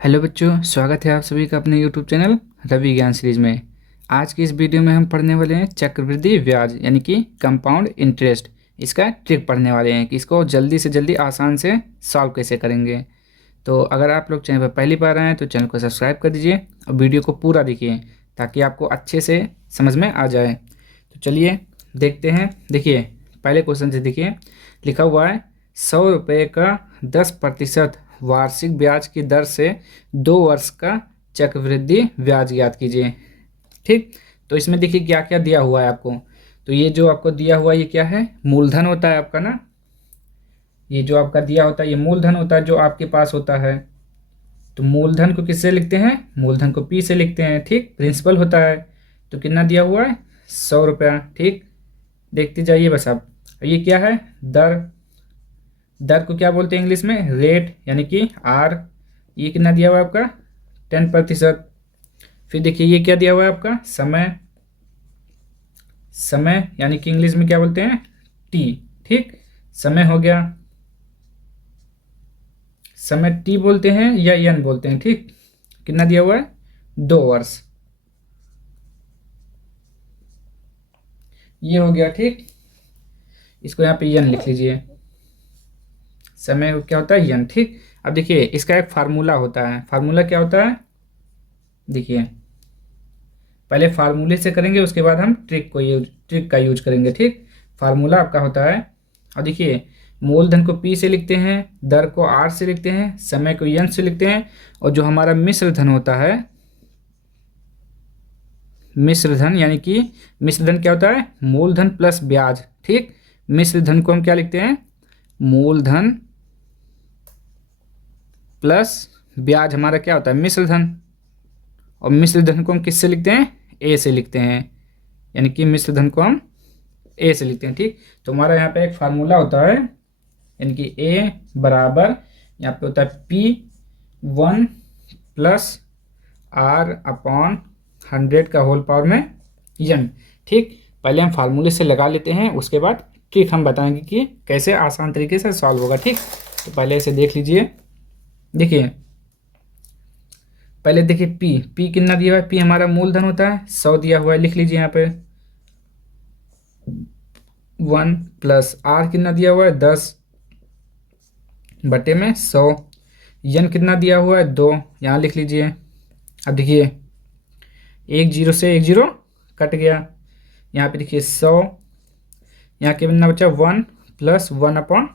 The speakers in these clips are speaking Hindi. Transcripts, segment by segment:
हेलो बच्चों, स्वागत है आप सभी का अपने यूट्यूब चैनल रवि ज्ञान सीरीज में। आज की इस वीडियो में हम पढ़ने वाले हैं चक्रवृद्धि ब्याज यानी कि कंपाउंड इंटरेस्ट। इसका ट्रिक पढ़ने वाले हैं कि इसको जल्दी से जल्दी आसान से सॉल्व कैसे करेंगे। तो अगर आप लोग चैनल पर पहली बार आए हैं तो चैनल को सब्सक्राइब कर दीजिए और वीडियो को पूरा देखिए ताकि आपको अच्छे से समझ में आ जाए। तो चलिए देखते हैं। देखिए पहले क्वेश्चन से देखिए, लिखा हुआ है 100 रुपये का 10% वार्षिक ब्याज की दर से 2 वर्ष का चक्रवृद्धि ब्याज ज्ञात कीजिए। ठीक, तो इसमें देखिए क्या क्या दिया हुआ है आपको। तो ये जो आपको दिया हुआ ये क्या है, मूलधन होता है आपका ना। ये जो आपका दिया होता है ये मूलधन होता है जो आपके पास होता है। तो मूलधन को किससे लिखते हैं, मूलधन को पी से लिखते हैं। ठीक, प्रिंसिपल होता है। तो कितना दिया हुआ है, 100 रुपया। ठीक, देखते जाइए बस आप। ये क्या है, दर। दर को क्या बोलते हैं इंग्लिश में, रेट यानी कि आर। ये कितना दिया हुआ है आपका, 10%। फिर देखिए ये क्या दिया हुआ है आपका, समय। समय यानी कि इंग्लिश में क्या बोलते हैं, टी। ठीक, समय हो गया। समय टी बोलते हैं या एन बोलते हैं। ठीक, कितना दिया हुआ है, 2 वर्ष। ये हो गया। ठीक, इसको यहाँ पे एन लिख लीजिए। समय क्या होता है, एन। ठीक, अब देखिए इसका एक फार्मूला होता है। फार्मूला क्या होता है, देखिए पहले फार्मूले से करेंगे उसके बाद हम ट्रिक का यूज करेंगे। ठीक, फार्मूला आपका होता है। और देखिए मूलधन को पी से लिखते हैं, दर को आर से लिखते हैं, समय को एन से लिखते हैं, और जो हमारा मिश्र धन होता है, मिश्र धन यानी कि मिश्र धन क्या होता है, मूलधन प्लस ब्याज। ठीक, मिश्र धन को हम क्या लिखते हैं, मूलधन प्लस ब्याज हमारा क्या होता है, मिश्र धन। और मिश्र धन को हम किससे लिखते हैं, ए से लिखते हैं, यानी कि मिश्र धन को हम ए से लिखते हैं। ठीक, तो हमारा यहाँ पे एक फार्मूला होता है, यानी कि ए बराबर यहाँ पे होता है P1 प्लस आर अपॉन 100 का होल पावर में n। ठीक, पहले हम फार्मूले से लगा लेते हैं, उसके बाद ट्रिक हम बताएंगे कि कैसे आसान तरीके से सॉल्व होगा। ठीक, तो पहले इसे देख लीजिए। देखिए पहले देखिए पी कितना दिया हुआ है, पी हमारा मूलधन होता है, 100 दिया हुआ है, लिख लीजिए यहाँ पे 1 प्लस आर कितना दिया हुआ है, 10 बटे में 100। एन कितना दिया हुआ है, 2, यहाँ लिख लीजिए। अब देखिए एक जीरो से एक जीरो कट गया, यहाँ पे देखिए 100, यहाँ के कितना बचा 1 प्लस 1 अपॉन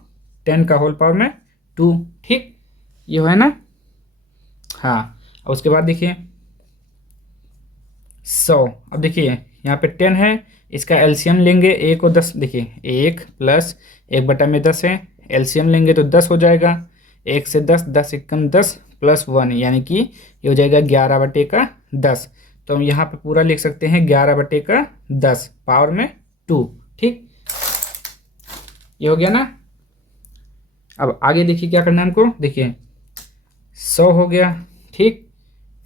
10 का होल पावर में 2। ठीक, ये है ना। हाँ, और उसके बाद देखिए 100। अब देखिए यहाँ पे 10 है, इसका एलसीएम लेंगे, ए को 10, देखिए 1 प्लस 1 बटा में 10 है, एलसीएम लेंगे तो 10 हो जाएगा। 1 से 10, 10 एकम 10 प्लस 1 यानी कि ये हो जाएगा 11 बटे का 10। तो हम यहाँ पे पूरा लिख सकते हैं 11 बटे का 10 पावर में 2। ठीक, ये हो गया ना। अब आगे देखिए क्या करना है हमको, देखिए 100 हो गया। ठीक,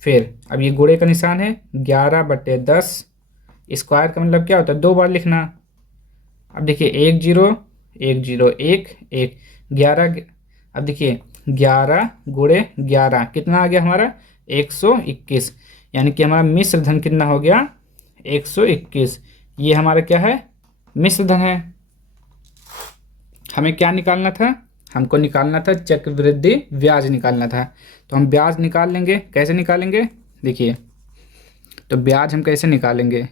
फिर अब ये गुणे का निशान है, 11 बटे 10 स्क्वायर का मतलब क्या होता है, 2 बार लिखना। अब देखिए 1 0 1 0 1 1 11। अब देखिए 11 गुणे 11 कितना आ गया हमारा, 121। यानी कि हमारा मिश्र धन कितना हो गया, 121। ये हमारा क्या है, मिश्र धन है। हमें क्या निकालना था, हमको निकालना था चक्रवृद्धि ब्याज निकालना था। तो हम ब्याज निकाल लेंगे, कैसे निकालेंगे, देखिए तो ब्याज हम कैसे निकालेंगे,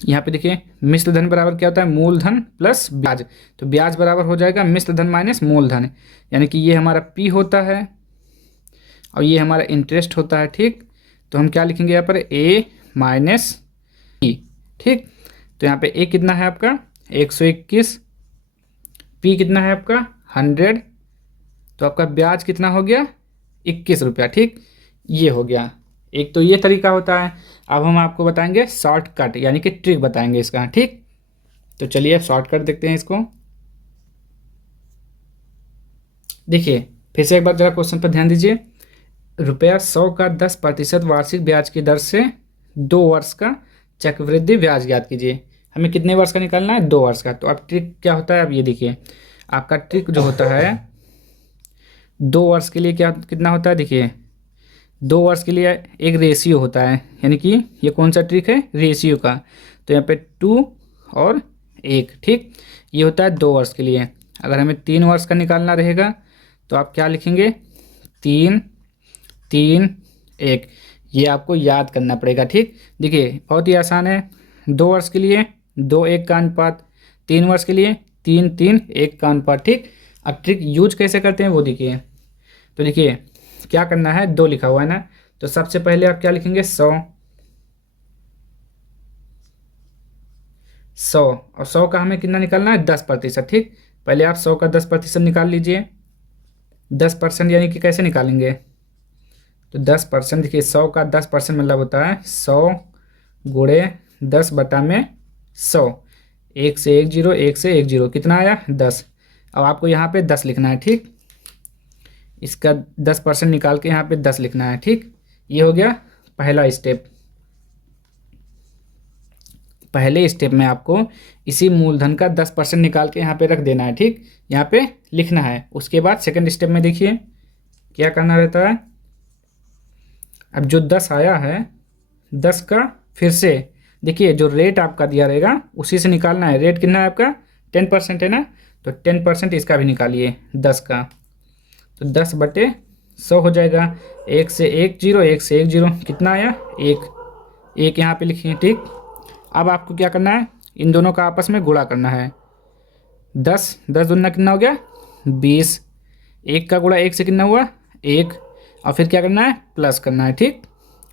यहाँ पे देखिए मिश्र धन बराबर क्या होता है, मूलधन प्लस ब्याज। तो ब्याज बराबर हो जाएगा मिश्र धन माइनस मूलधन, यानी कि ये हमारा पी होता है और ये हमारा इंटरेस्ट होता है। ठीक, तो हम क्या लिखेंगे यहाँ पर, ए माइनस पी। ठीक, तो यहाँ पे ए कितना है आपका 121, पी कितना है आपका 100, तो आपका ब्याज कितना हो गया 21 रुपया। ठीक, ये हो गया। एक तो ये तरीका होता है। अब हम आपको बताएंगे शॉर्टकट यानी कि ट्रिक बताएंगे इसका। ठीक, तो चलिए शॉर्टकट देखते हैं इसको। देखिए फिर से एक बार जरा क्वेश्चन पर ध्यान दीजिए। रुपया 100 का 10% वार्षिक ब्याज की दर से 2 वर्ष का चक्रवृद्धि ब्याज ज्ञात कीजिए। हमें कितने वर्ष का निकालना है, 2 वर्ष का। तो अब ट्रिक क्या होता है, अब ये देखिए आपका ट्रिक जो होता है 2 वर्ष के लिए क्या कितना होता है, देखिए 2 वर्ष के लिए एक रेशियो होता है, यानी कि ये कौन सा ट्रिक है, रेशियो का। तो यहाँ पे 2 और 1, ठीक, ये होता है 2 वर्ष के लिए। अगर हमें 3 वर्ष का निकालना रहेगा तो आप क्या लिखेंगे, 3 3 1, ये आपको याद करना पड़ेगा, ठीक। देखिए बहुत ही आसान है, 2 वर्ष के लिए 2 1 का अनुपात, 3 वर्ष के लिए 3 3 1 का अनुपात, ठीक। अब ट्रिक यूज कैसे करते हैं वो देखिए। तो देखिए क्या करना है, 2 लिखा हुआ है ना, तो सबसे पहले आप क्या लिखेंगे, 100 और 100 का हमें कितना निकालना है, 10%, ठीक। पहले आप 100 का 10% निकाल लीजिए। 10% यानी कि कैसे निकालेंगे, तो 10% देखिए 100 का 10% मतलब होता है 100 गुणे 10/100, 1 से 1 0, 1 से 1 0, कितना आया 10। अब आपको यहाँ पे 10 लिखना है, ठीक, इसका 10% निकाल के यहाँ पे 10 लिखना है, ठीक। ये हो गया पहला स्टेप। पहले स्टेप में आपको इसी मूलधन का 10% निकाल के यहाँ पे रख देना है, ठीक, यहाँ पे लिखना है। उसके बाद सेकंड स्टेप में देखिए क्या करना रहता है। अब जो 10 आया है, 10 का फिर से देखिए जो रेट आपका दिया रहेगा उसी से निकालना है। रेट कितना है आपका, 10% है ना, तो 10% इसका भी निकालिए 10 का, तो 10/100 हो जाएगा। 1 से 1 0, 1 से 1 0, कितना आया 1 यहाँ पे लिखिए, ठीक। अब आपको क्या करना है, इन दोनों का आपस में गुणा करना है। 10 10 दूना कितना हो गया 20, 1 का गुणा 1 से कितना हुआ 1, और फिर क्या करना है, प्लस करना है, ठीक।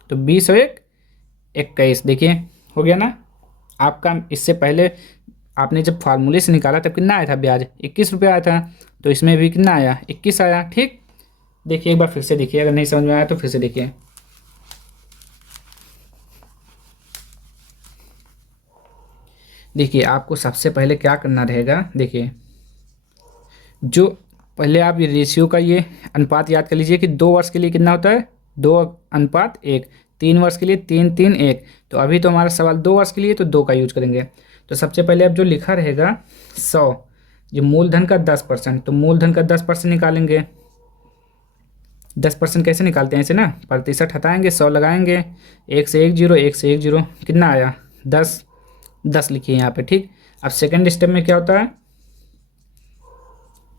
तो 20 और 1 21, देखिए हो गया ना आपका। इससे पहले आपने जब फार्मूले से निकाला तब कितना आया था ब्याज, 21 रुपये आया था, तो इसमें भी कितना आया 21 आया, ठीक। देखिए एक बार फिर से देखिए, अगर नहीं समझ में आया तो फिर से देखिए। देखिए आपको सबसे पहले क्या करना रहेगा, देखिए जो पहले आप ये रेशियो का ये अनुपात याद कर लीजिए कि 2 वर्ष के लिए कितना होता है, 2:1, 3 वर्ष के लिए 3 3 1। तो अभी तो हमारा सवाल 2 वर्ष के लिए, तो 2 का यूज करेंगे। तो सबसे पहले अब जो लिखा रहेगा 100, ये मूलधन का 10%, तो मूलधन का 10% निकालेंगे। 10% कैसे निकालते हैं, ऐसे ना, प्रतिशत हटाएंगे 100 लगाएंगे, 1 से 1 0, 1 से 1 0, कितना आया 10 10 लिखिए यहाँ पे, ठीक। अब सेकंड स्टेप में क्या होता है,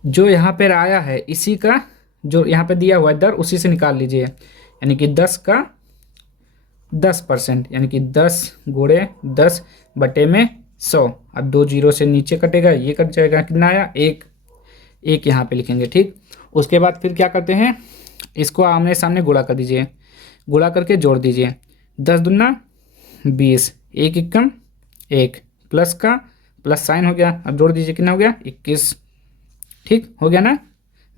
जो यहाँ पर आया है इसी का जो यहाँ पे दिया हुआ है दर, उसी से निकाल लीजिए, यानी कि 10 का 10%, यानी कि 10 गुणे 10/100। अब 2 0 से नीचे कटेगा, ये कट जाएगा, कितना आया 1 यहाँ पे लिखेंगे, ठीक। उसके बाद फिर क्या करते हैं, इसको आमने सामने गुणा कर दीजिए, गुणा करके जोड़ दीजिए। 10 दूना 20, 1 एकम 1, प्लस का प्लस साइन हो गया, अब जोड़ दीजिए, कितना हो गया 21, ठीक हो गया ना,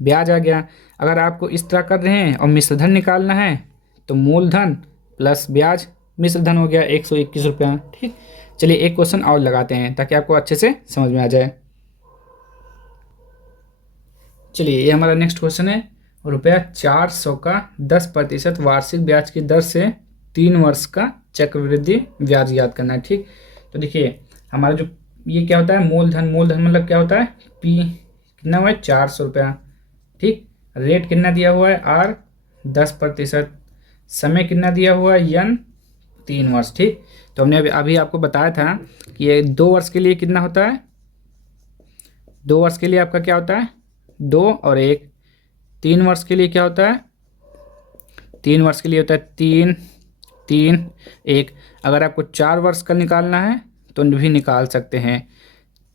ब्याज आ गया। अगर आपको इस तरह कर रहे हैं और मिश्रधन निकालना है तो मूलधन प्लस ब्याज, मिश्रधन हो गया 121 रुपया, ठीक। चलिए एक क्वेश्चन और लगाते हैं ताकि आपको अच्छे से समझ में आ जाए। चलिए ये हमारा नेक्स्ट क्वेश्चन है, ₹400 का 10% वार्षिक ब्याज की दर से 3 वर्ष का चक्रवृद्धि ब्याज याद करना है, ठीक। तो देखिए हमारा जो ये क्या होता है, मूलधन, मूलधन मतलब क्या होता है, पी कितना हुआ है 400 रुपया, ठीक। रेट कितना दिया हुआ है R 10%, समय कितना दिया हुआ है N 3 वर्ष, ठीक। तो हमने अभी आपको बताया था कि ये 2 वर्ष के लिए कितना होता है, 2 वर्ष के लिए आपका क्या होता है 2 और 1, 3 वर्ष के लिए क्या होता है, 3 वर्ष के लिए होता है 3 3 1। अगर आपको 4 वर्ष का निकालना है तो भी निकाल सकते हैं,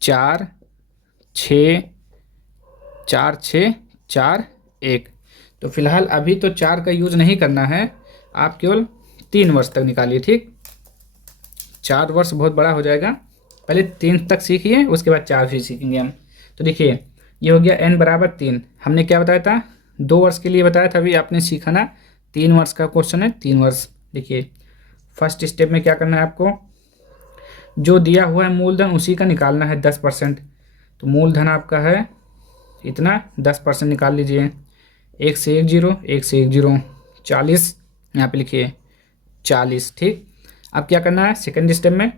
4 6 4 6 4 1। तो फिलहाल अभी तो 4 का यूज़ नहीं करना है, आप केवल 3 वर्ष तक निकालिए, ठीक। 4 वर्ष बहुत बड़ा हो जाएगा, पहले 3 तक सीखिए, उसके बाद 4 फिर सीखेंगे हम। तो देखिए ये हो गया n बराबर 3, हमने क्या बताया था 2 वर्ष के लिए बताया था, अभी आपने सीखा ना 3 वर्ष का क्वेश्चन है, 3 वर्ष। देखिए फर्स्ट स्टेप में क्या करना है, आपको जो दिया हुआ है मूलधन उसी का निकालना है 10%। तो मूलधन आपका है इतना, 10% निकाल लीजिए, 1 से 1 0, 1 से 1 0, 40 यहाँ पे लिखिए 40, ठीक। अब क्या करना है सेकंड स्टेप में,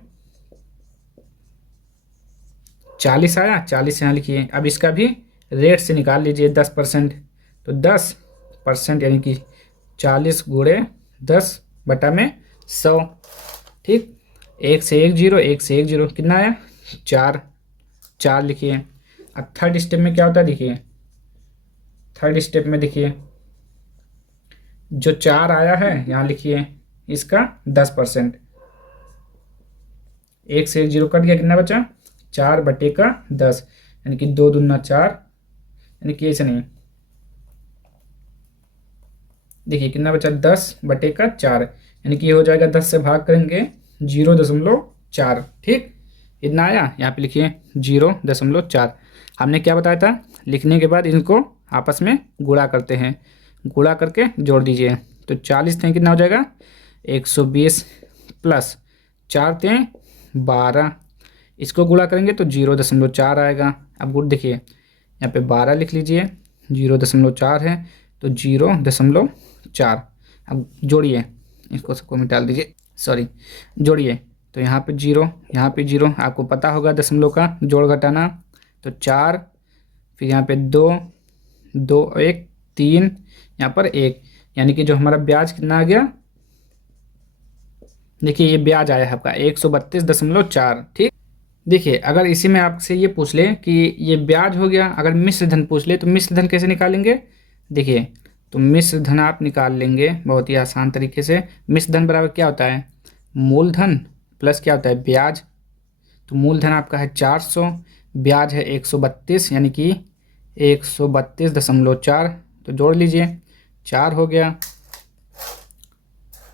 40 आया, 40 यहाँ लिखिए। अब इसका भी रेट से निकाल लीजिए 10%, तो 10% यानी कि 40 गुणे 10 बटा में 100। ठीक, 1 से 1 जीरो, 1 से 1 जीरो, कितना आया 4, 4 लिखिए। अब थर्ड स्टेप में क्या होता है देखिए, थर्ड स्टेप में देखिए जो 4 आया है यहाँ लिखिए इसका 10%, 1 से 1 जीरो कट गया, कितना बचा 4 बटे का 10, यानी कि 2 दूना 4, यानी कि ऐसे नहीं, देखिए कितना बचा 10 बटे का 4, यानी कि ये हो जाएगा 10 से भाग करेंगे 0.4। ठीक, इतना आया, यहाँ पे लिखिए 0.4। हमने क्या बताया था, लिखने के बाद इनको आपस में गुणा करते हैं, गुणा करके जोड़ दीजिए। तो 40 थे कितना हो जाएगा 120 प्लस 4 थे 12, इसको गुणा करेंगे तो 0.4 आएगा। अब गुण देखिए यहाँ पे 12 लिख लीजिए, 0.4 है तो 0.4। अब जोड़िए, इसको सबको मिटा दीजिए, सॉरी, जोड़िए। तो यहाँ पे 0, यहाँ पे 0, आपको पता होगा दशमलव का जोड़ घटाना। तो 4, फिर यहाँ पे 2, 2 1 3, यहाँ पर 1, यानी कि जो हमारा ब्याज कितना आ गया, देखिए ये ब्याज आया है आपका 132.4। ठीक, देखिए अगर इसी में आपसे ये पूछ ले कि ये ब्याज हो गया, अगर मिश्र धन पूछ ले तो मिश्र धन कैसे निकालेंगे, देखिए तो मिश्र धन आप निकाल लेंगे बहुत ही आसान तरीके से। मिश्र धन बराबर क्या होता है, मूलधन प्लस क्या होता है ब्याज। तो मूलधन आपका है 400, ब्याज है 132, यानी कि 132.4। तो जोड़ लीजिए, 4 हो गया,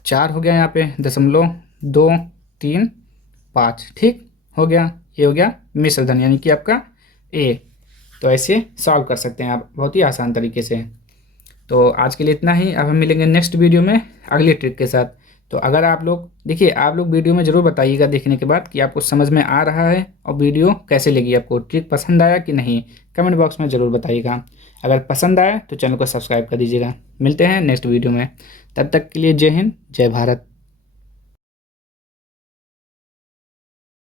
4 हो गया यहाँ पे 0.235। ठीक हो गया, ये हो गया मिश्र धन यानी कि आपका ए। तो ऐसे सॉल्व कर सकते हैं आप बहुत ही आसान तरीके से। तो आज के लिए इतना ही, अब हम मिलेंगे नेक्स्ट वीडियो में अगली ट्रिक के साथ। तो अगर आप लोग देखिए, आप लोग वीडियो में ज़रूर बताइएगा देखने के बाद कि आपको समझ में आ रहा है और वीडियो कैसे लगी, आपको ट्रिक पसंद आया कि नहीं, कमेंट बॉक्स में ज़रूर बताइएगा। अगर पसंद आया तो चैनल को सब्सक्राइब कर दीजिएगा। मिलते हैं नेक्स्ट वीडियो में, तब तक के लिए जय हिंद, जय भारत।